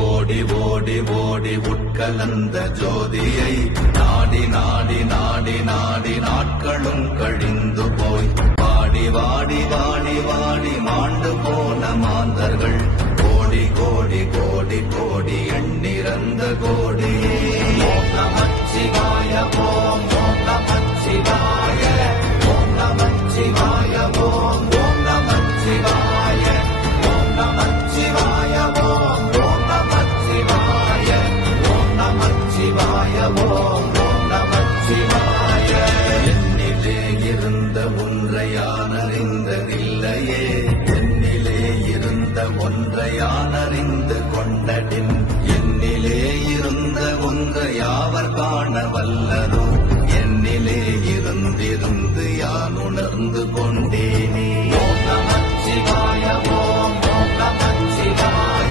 ஓடி ஓடி ஓடி உட்கலந்த ஜோதியை நாடி நாடி நாடி நாடி நாட்களும் கழிந்து போய் வாடி வாடி வாடி வாடி மாண்டு போன மாந்தர்கள் கோடி கோடி கோடி கோடி எண்ணிறந்த கோடியே ஓம் நமச்சிவாய ஓம் ஓம் நமச்சிவாய ஓம் நமச்சிவாய ஓம் ஓம் நமச்சிவாய ஓம் நமச்சிவாய ஓம் ஓம் நமச்சிவாய ஓம் நமச்சிவாய ஓம் ஓம் நமச்சிவாய என்னிலே இருந்த ஒன்றை யான் அறிந்ததில்லையே என்னிலே இருந்த ஒன்றை யான் அறிந்து கொண்டடின் என்னிலே இருந்த ஒன்றை யாவர் காண வல்லரோ